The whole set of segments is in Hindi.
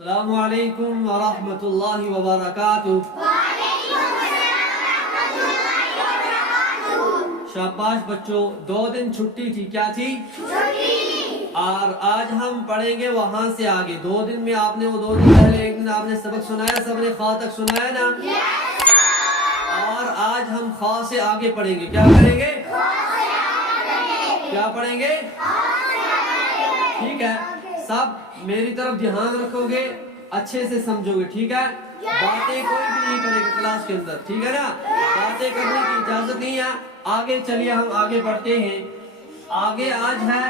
अस्सलामु अलैकुम व रहमतुल्लाहि व बरकातुहू। शाबाश बच्चों, 2 दिन छुट्टी थी। क्या थी? छुट्टी। और आज हम पढ़ेंगे वहाँ से आगे। 2 दिन में आपने वो 2 दिन पहले एक दिन आपने सबक सुनाया, सबने खा तक सुनाया ना? और आज हम खा से आगे पढ़ेंगे। क्या करेंगे? क्या पढ़ेंगे? ठीक है, सब मेरी तरफ ध्यान रखोगे, अच्छे से समझोगे। ठीक है, बातें कोई भी नहीं करेगा क्लास के अंदर। ठीक है ना? बातें करने की इजाजत नहीं है। आगे चलिए, हम आगे बढ़ते हैं। आगे आज है,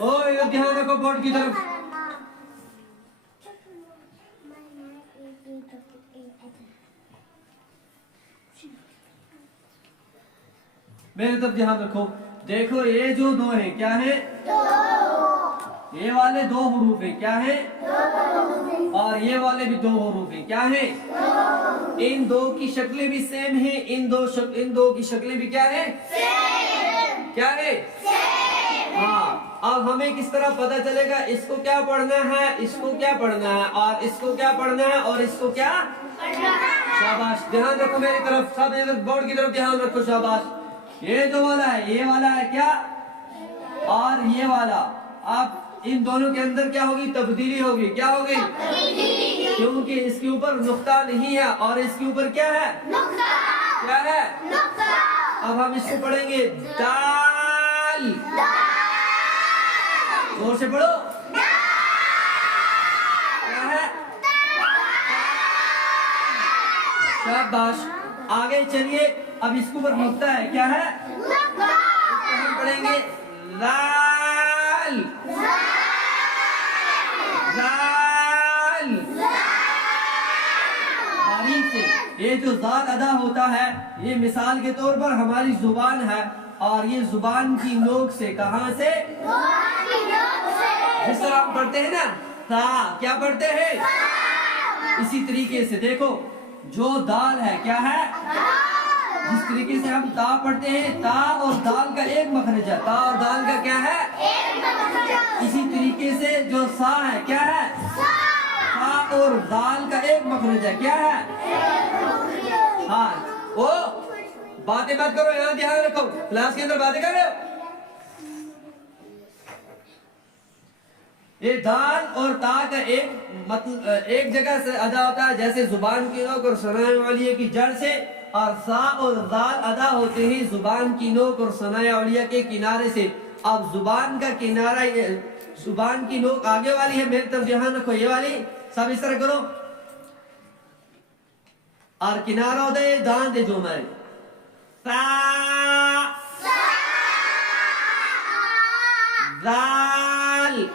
ओए ध्यान रखो बोर्ड की तरफ। मेरी तरफ ध्यान रखो। देखो, ये जो 2 है, क्या है? ये वाले 2 हरूफ है, क्या है? और ये वाले भी 2 हरूफ है, क्या है? इन 2 की शक्लें भी सेम है। इन दो की शक्लें भी क्या है? सेम। क्या है? सेम। हाँ, अब हमें किस तरह पता चलेगा इसको क्या पढ़ना है, इसको क्या पढ़ना है, और इसको क्या पढ़ना है, और इसको क्या पढ़ना है? शाबाश, ध्यान रखो मेरी तरफ, सब बोर्ड की तरफ ध्यान रखो। शाबाश। ये जो वाला है, ये वाला है क्या, और ये वाला। अब इन दोनों के अंदर क्या होगी? तब्दीली होगी। क्या होगी? क्योंकि इसके ऊपर नुक्ता नहीं है और इसके ऊपर क्या है? नुक्ता। क्या है? नुक्ता। अब हम इसको पढ़ेंगे, दाल। जोर से पढ़ो। क्या है? शाबाश। आगे चलिए, अब इसके ऊपर नुक्ता है, क्या है? इसको हम पढ़ेंगे लाल। लाल। बारीक से ये जो जाल अदा होता है, ये मिसाल के तौर पर हमारी जुबान है, और ये जुबान की नोक से, कहाँ से? जिस तरह हम पढ़ते हैं ना, ता, क्या पढ़ते हैं? इसी तरीके से देखो, जो दाल है, क्या है? जिस तरीके से हम ता पढ़ते हैं, ता और दाल का एक मखरज है। ता और दाल का क्या है? इसी तरीके से जो सा है, क्या है? सा और दाल का एक मखरज है, क्या है? हाँ, वो बातें मत करो, यहाँ ध्यान रखो, क्लास के अंदर बातें कर रहे हो। ये दाल और ता का एक जगह से अदा होता है, जैसे जुबान की नोक और सनाए वालिया की जड़ से, और सा और दाल अदा होते हैं जुबान की नोक और सनाए वालिया के किनारे से। अब जुबान का किनारा, जुबान की नोक आगे वाली है, मेरी तरफ ध्यान रखो, ये वाली, सब इस तरह करो, और किनारा होता है दांत है जो हमारे, दाल।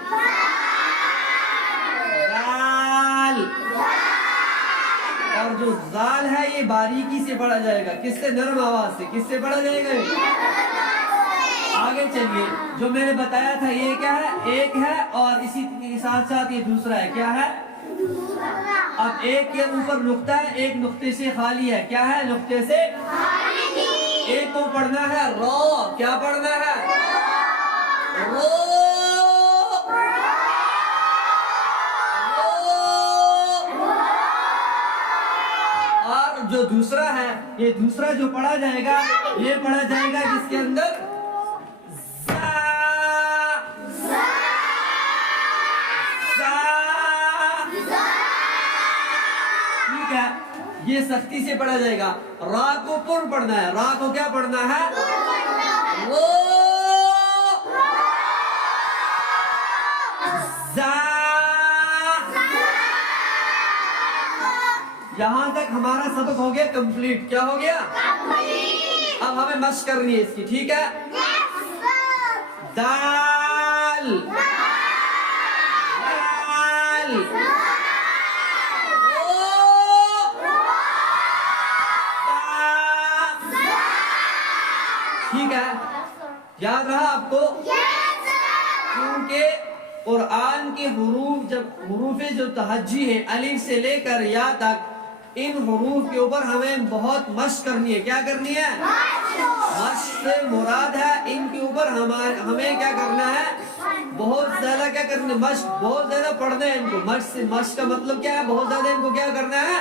और जो जाल है, ये बारीकी से पढ़ा जाएगा। किससे? नरम आवाज से। किससे पढ़ा जाएगा? आगे चलिए, जो मैंने बताया था, ये क्या है? एक है, और इसी के साथ साथ ये दूसरा है, क्या है? अब एक के ऊपर नुक्ता है, एक नुक्ते से खाली है। क्या है? नुक्ते से एक को पढ़ना है रो। क्या पढ़ना है? रो। जो दूसरा है, ये दूसरा जो पढ़ा जाएगा, ये पढ़ा जाएगा जिसके अंदर ज़ा, ठीक है, ये सख्ती से पढ़ा जाएगा। रा को पुर पढ़ना है। रा को क्या पढ़ना है? वो। यहाँ तक हमारा सबक हो गया कंप्लीट। क्या हो गया? अब हमें मश्क करनी है इसकी। ठीक है, दाल, दाल, ठीक है, याद रहा आपको? क्योंकि कुरान के हुरूफ, जब हुरूफे जो तहज्जी है, अलिफ से लेकर या तक, इन हुरूफ के ऊपर हमें बहुत मश्क करनी है। क्या करनी है? मश्क से मुराद है इनके ऊपर हमें क्या करना है? बहुत ज्यादा क्या करना, मश्क बहुत ज्यादा पढ़ना है इनको। मश्क का मतलब क्या है, बहुत ज्यादा इनको क्या करना है।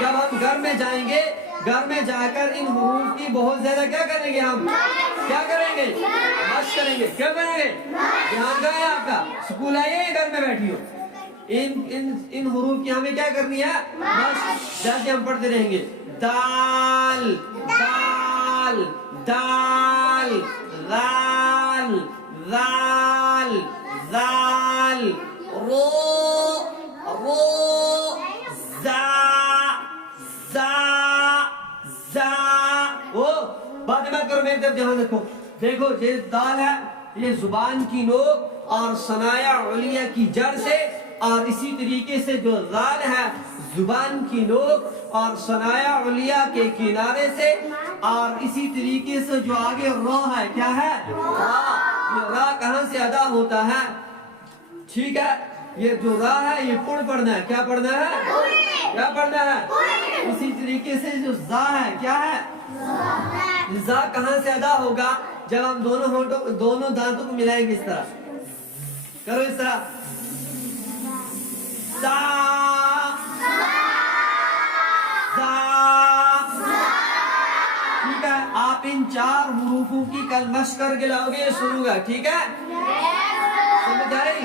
जब हम घर में जाएंगे, घर में जाकर इन हुरूफ की बहुत ज्यादा क्या करेंगे, हम क्या करेंगे, मश्क करेंगे। क्या करेंगे, ध्यान कहाँ है आपका, स्कूल आई है, घर में बैठी हो। इन हुरूफ की हमें क्या करनी है, मश्क। जैसे हम पढ़ते रहेंगे, दाल दाल दाल, दाल दाल दाल, रो रो, जा जा जा। ओ बाद में करो, मेरी तरफ ध्यान रखो। देखो ये दाल है, ये जुबान की नोक और सनाया उलिया की जड़ से, और इसी तरीके से जो दाल है जुबान की नोक और सनाया उलिया के किनारे से, और इसी तरीके से जो आगे रा है, क्या है, रा। ये रा कहाँ से अदा होता है, ठीक है। ये जो रा है ये पुण पढ़ना है, क्या पढ़ना है, क्या पढ़ना है। इसी तरीके से जो जा है, क्या है, जा कहाँ से अदा होगा, जब हम दोनों होठों, दोनों दांतों को मिलाएंगे, इस तरह करो, इस तरह, सा सा। ठीक है, आप इन 4 हुरूफों की कल मश्क करके लाओगे, ये सुनूंगा, ठीक है, समझ आई।